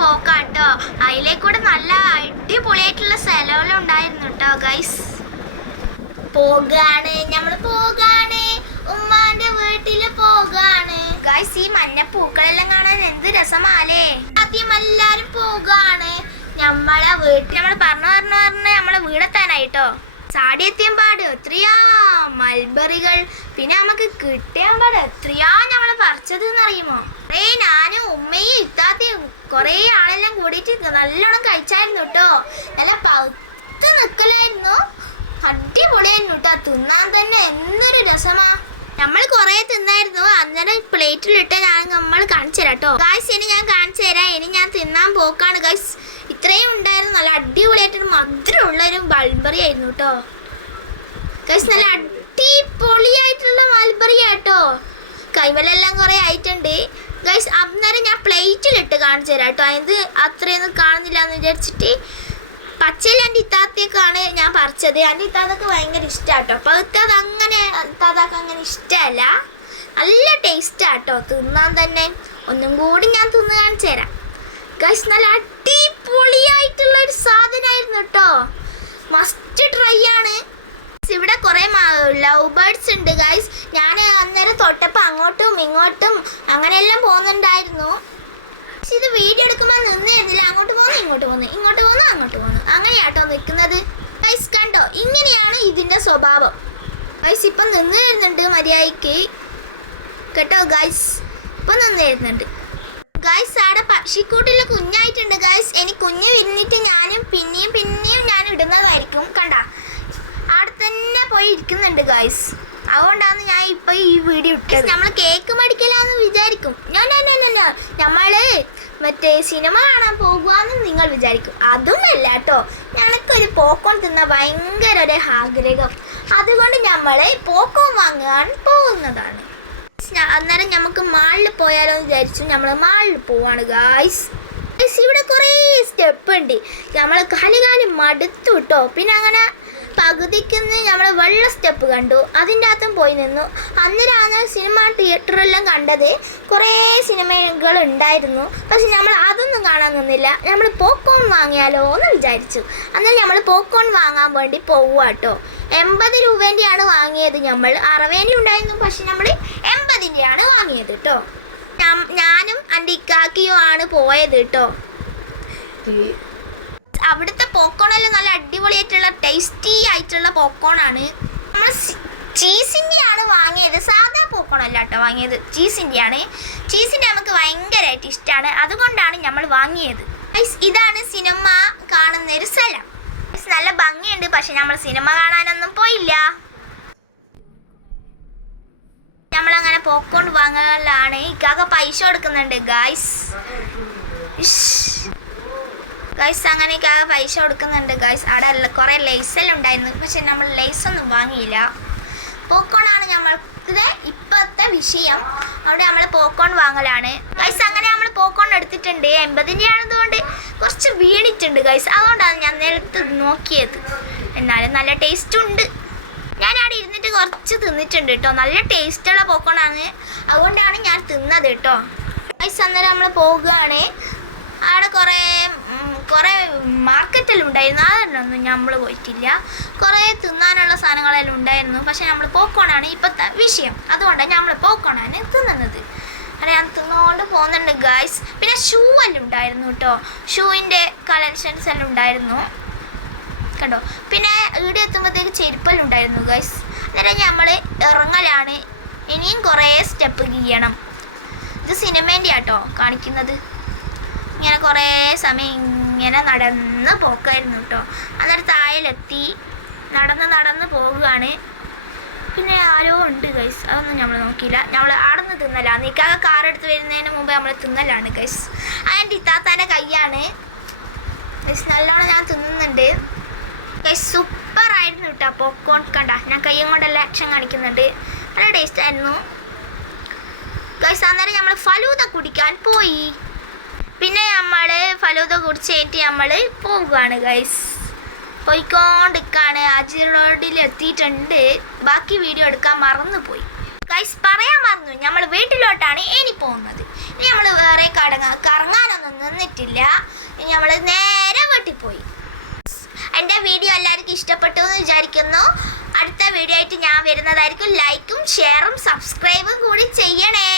പോക്കാട്ടോ. അതിലേക്കൂടെ നല്ല അടിപൊളിയായിട്ടുള്ള സ്ഥലമെല്ലാം ഉണ്ടായിരുന്നു കേട്ടോ ഗൈസ്. പോകാണ് ഉമ്മാന്റെ വീട്ടില് പോകാണ് ഗൈസ്. ഈ മഞ്ഞ പൂക്കളെല്ലാം കാണാൻ എന്ത് രസമാലേ. ആദ്യം എല്ലാരും പോകാണ് നമ്മളെ വീട്ടിൽ. നമ്മൾ പറഞ്ഞു നമ്മളെ വീടെത്താനായിട്ടോ. സാടി എത്തിയാൻ പാട് എത്രയാ മൽബറികൾ. പിന്നെ നമുക്ക് കിട്ടിയാൻ പാട് എത്രയാ നമ്മളെ പറിച്ചത് എന്നറിയുമോ. ഞാനും ഉമ്മയും ഇത്താത്തയും കൊറേ ആളെല്ലാം കൂടിയിട്ട് നല്ലോണം കഴിച്ചായിരുന്നു കേട്ടോ. നല്ല പൗത്ത് നിക്കലായിരുന്നു. അടിപൊളിയായിരുന്നു കേട്ടോ. തിന്നാൻ തന്നെ എന്തൊരു രസമാ. നമ്മൾ കുറെ തിന്നായിരുന്നു. അന്നേരം പ്ലേറ്റിലിട്ട് നമ്മൾ കാണിച്ചു തരാം കേട്ടോ ഗായ്സ്. ഇനി ഞാൻ കാണിച്ചു തരാം. ഇനി ഞാൻ തിന്നാൻ പോക്കാണ് ഗായ്സ്. ഇത്രയും ഉണ്ടായിരുന്നു. നല്ല അടിപൊളിയായിട്ടൊരു മധുരമുള്ളൊരു മൽബറി ആയിരുന്നു കേട്ടോ ഗായ്സ്. നല്ല അടിപൊളിയായിട്ടുള്ള മൽബറി ആട്ടോ. കൈമലെല്ലാം കുറെ ആയിട്ടുണ്ട് ഗൈസ്. അന്നേരം ഞാൻ പ്ലേറ്റിലിട്ട് കാണിച്ചു തരാം കേട്ടോ. ഇത് അത്രയൊന്നും കാണുന്നില്ല എന്ന് വിചാരിച്ചിട്ട്. പച്ചയിൽ എൻ്റെ ഇത്താത്തേക്കാണ് ഞാൻ പറിച്ചത്. എൻ്റെ ഇത്താത്തക്ക് ഭയങ്കര ഇഷ്ടമാട്ടോ. പഴുത്തത് അങ്ങനെ ഇത്താത്താക്ക് അങ്ങനെ ഇഷ്ടമല്ല. നല്ല ടേസ്റ്റാട്ടോ തിന്നാൻ തന്നെ. ഒന്നും കൂടി ഞാൻ തിന്ന് കാണിച്ചു തരാം ഗൈസ്. നല്ല അടിപൊളിയായിട്ടുള്ള ഒരു സാധനമായിരുന്നു കേട്ടോ. മസ്റ്റ് ട്രൈ ആണ്. ഇവിടെ കുറെ ലവ് ബേർഡ്സ് ഉണ്ട് ഗൈസ്. ഞാൻ അന്നേരം തൊട്ടപ്പോൾ അങ്ങോട്ടും ഇങ്ങോട്ടും അങ്ങനെയെല്ലാം പോകുന്നുണ്ടായിരുന്നു. പക്ഷെ ഇത് വീഡിയോ എടുക്കുമ്പോൾ നിന്നിരുന്നില്ല. അങ്ങോട്ട് പോകുന്നു ഇങ്ങോട്ട് പോകുന്നു അങ്ങോട്ട് പോകുന്നു അങ്ങനെയാട്ടോ നിൽക്കുന്നത് ഗൈസ്. കണ്ടോ, ഇങ്ങനെയാണ് ഇതിൻ്റെ സ്വഭാവം ഗൈസ്. ഇപ്പം നിന്ന് വരുന്നുണ്ട് മര്യാദയ്ക്ക് കേട്ടോ ഗൈസ്. ഇപ്പം നിന്ന് വരുന്നുണ്ട് ഗൈസ്. അവിടെ പക്ഷിക്കൂട്ടിൽ കുഞ്ഞായിട്ടുണ്ട് ഗൈസ്. ഇനി കുഞ്ഞ് വിരിഞ്ഞിട്ട് ഞാനും പിന്നെയും ഞാൻ ഇടുന്നതായിരിക്കും. കണ്ട അവിടെ തന്നെ പോയി ഇരിക്കുന്നുണ്ട് ഗൈസ്. അതുകൊണ്ടാണ് ഞാൻ ഇപ്പൊ ഈ വീഡിയോ ഇട്ടത്. നമ്മൾ കേക്ക് മേടിക്കലാന്ന് വിചാരിക്കും. നമ്മള് മറ്റേ സിനിമ കാണാൻ പോകുവാന്ന് നിങ്ങൾ വിചാരിക്കും. അതുമല്ല കേട്ടോ. ഞങ്ങൾക്കൊരു പോക്കോൺ തിന്ന ഭയങ്കര ഒരു ആഗ്രഹം. അതുകൊണ്ട് നമ്മള് പോക്കോൺ വാങ്ങാൻ പോകുന്നതാണ്. അന്നേരം നമുക്ക് മാളിൽ പോയാലോ എന്ന് വിചാരിച്ചു. നമ്മൾ മാളിൽ പോവാണ് ഗായ്സ്. ഇവിടെ കുറേ സ്റ്റെപ്പ് ഉണ്ട്. നമ്മൾ കാലി മടുത്തു കേട്ടോ. പിന്നെ അങ്ങനെ പകുതിക്ക് നമ്മൾ വെള്ള സ്റ്റെപ്പ് കണ്ടു. അതിൻ്റെ അകത്തും പോയി നിന്നു. അന്നേരമാണ് സിനിമ തിയേറ്ററെല്ലാം കണ്ടത്. കുറേ സിനിമകൾ ഉണ്ടായിരുന്നു. പക്ഷെ നമ്മൾ അതൊന്നും കാണാൻ നിന്നില്ല. നമ്മൾ പോപ്കോൺ വാങ്ങിയാലോ എന്ന് വിചാരിച്ചു. അന്നേരം നമ്മൾ പോപ്കോൺ വാങ്ങാൻ വേണ്ടി പോവുക കേട്ടോ. 80 രൂപേൻ്റെയാണ് വാങ്ങിയത്. നമ്മൾ 60 ഉണ്ടായിരുന്നു. പക്ഷെ നമ്മൾ 80-ൻ്റെയാണ് വാങ്ങിയത് കേട്ടോ. ഞാനും എൻ്റെ ഇക്കാക്കിയും ആണ് പോയത് കേട്ടോ. അവിടുത്തെ പോപ്കോണെല്ലാം നല്ല അടിപൊളിയായിട്ടുള്ള ടേസ്റ്റി ആയിട്ടുള്ള പോപ്കോണാണ്. നമ്മൾ ചീസിൻ്റെയാണ് വാങ്ങിയത്. സാധാ പോപ്കോൺ അല്ല കേട്ടോ വാങ്ങിയത്, ചീസിൻ്റെയാണ്. ചീസിൻ്റെ നമുക്ക് ഭയങ്കരമായിട്ട് ഇഷ്ടമാണ്. അതുകൊണ്ടാണ് നമ്മൾ വാങ്ങിയത്. ഇതാണ് സിനിമ കാണുന്ന ഒരു സ്ഥലം. നല്ല ഭംഗിയുണ്ട്. പക്ഷെ നമ്മൾ സിനിമ കാണാനൊന്നും പോയില്ല. നമ്മളങ്ങനെ പോപ്കോൺ വാങ്ങലാണ്. ഇക്കാക്ക പൈസ കൊടുക്കുന്നുണ്ട് ഗായ്സ്. അങ്ങനെയൊക്കെ പൈസ കൊടുക്കുന്നുണ്ട് ഗൈസ്. അവിടെ കുറേ ലേസെല്ലാം ഉണ്ടായിരുന്നു. പക്ഷെ നമ്മൾ ലേസൊന്നും വാങ്ങിയില്ല. പോപ്കോണാണ് നമ്മൾക്ക് ഇപ്പോഴത്തെ വിഷയം. അവിടെ നമ്മൾ പോപ്കോൺ വാങ്ങലാണ് ഗൈസ്. അങ്ങനെ നമ്മൾ പോപ്കോൺ എടുത്തിട്ടുണ്ട്. 80-ൻ്റെ ആണതുകൊണ്ട് കുറച്ച് വീണിട്ടുണ്ട് ഗൈസ്. അതുകൊണ്ടാണ് ഞാൻ നേരത്തെ നോക്കിയത്. എന്നാലും നല്ല ടേസ്റ്റ് ഉണ്ട്. ഞാൻ അവിടെ ഇരുന്നിട്ട് കുറച്ച് തിന്നിട്ടുണ്ട് കേട്ടോ. നല്ല ടേസ്റ്റുള്ള പോപ്കോണാണ്. അതുകൊണ്ടാണ് ഞാൻ തിന്നത് കേട്ടോ ഗൈസ്. അന്നേരം നമ്മൾ പോകുകയാണ്. അവിടെ കുറേ മാർക്കറ്റെല്ലാം ഉണ്ടായിരുന്നു. അതിനൊന്നും നമ്മൾ പോയിട്ടില്ല. കുറേ തിന്നാനുള്ള സാധനങ്ങളെല്ലാം ഉണ്ടായിരുന്നു. പക്ഷെ നമ്മൾ പോപ്കോണാണ് ഇപ്പോഴത്തെ വിഷയം. അതുകൊണ്ടാണ് നമ്മൾ പോപ്കോണാണ് തിന്നുന്നത്. അവിടെ ഞാൻ തിന്നുകൊണ്ട് പോകുന്നുണ്ട് ഗായ്സ്. പിന്നെ ഷൂ എല്ലാം ഉണ്ടായിരുന്നു കേട്ടോ. ഷൂവിൻ്റെ കളക്ഷൻസ് എല്ലാം ഉണ്ടായിരുന്നു കണ്ടോ. പിന്നെ ഇവിടെ എത്തുമ്പോഴത്തേക്ക് ചെരുപ്പെല്ലാം ഉണ്ടായിരുന്നു ഗായ്സ്. അന്നേരം നമ്മൾ ഇറങ്ങലാണ്. ഇനിയും കുറേ സ്റ്റെപ്പ് ചെയ്യണം. ഇത് സിനിമേൻ്റെ ആട്ടോ കാണിക്കുന്നത്. ഇങ്ങനെ കുറേ സമയം ഇങ്ങനെ നടന്ന് പോക്കായിരുന്നു കേട്ടോ. അന്നേരം താഴെത്തി നടന്ന് പോവുകയാണ്. പിന്നെ ആരോ ഉണ്ട് ഗൈസ്. അതൊന്നും നമ്മൾ നോക്കിയില്ല. നമ്മൾ അവിടെ നിന്ന് തിന്നല. നിൽക്കാതെ കാറെടുത്ത് വരുന്നതിന് മുമ്പ് നമ്മൾ തിന്നലാണ് ഗൈസ്. അതിൻ്റെ ഇത്താത്താൻ്റെ കൈയാണ് ഗൈസ്. നല്ലോണം ഞാൻ തിന്നുന്നുണ്ട് ഗൈസ്. സൂപ്പറായിരുന്നു കേട്ടോ പോപ്കോൺ. കണ്ട ഞാൻ കൈയും കൊണ്ടെല്ലാം ആക്ഷൻ കാണിക്കുന്നുണ്ട്. നല്ല ടേസ്റ്റ് ആയിരുന്നു ഗൈസ്. അന്നേരം നമ്മൾ ഫലൂദ കുടിക്കാൻ പോയി. പിന്നെ നമ്മൾ ഫലൂദ കുടിച്ച് കഴിഞ്ഞിട്ട് നമ്മൾ പോവുകയാണ് ഗൈസ്. പോയിക്കൊണ്ടിരിക്കുകയാണ്. അജി റോഡിൽ എത്തിയിട്ടുണ്ട്. ബാക്കി വീഡിയോ എടുക്കാൻ മറന്നുപോയി ഗൈസ്. പറയാൻ മറന്നു. നമ്മൾ വീട്ടിലോട്ടാണ് ഇനി പോകുന്നത്. ഇനി നമ്മൾ വേറെ കറങ്ങാനൊന്നും നിന്നിട്ടില്ല. നമ്മൾ നേരെ വീട്ടിൽ പോയി. എൻ്റെ വീഡിയോ എല്ലാവർക്കും ഇഷ്ടപ്പെട്ടു എന്ന് വിചാരിക്കുന്നു. അടുത്ത വീഡിയോ ആയിട്ട് ഞാൻ വരുന്നതായിരിക്കും. ലൈക്കും ഷെയറും സബ്സ്ക്രൈബും കൂടി ചെയ്യണേ.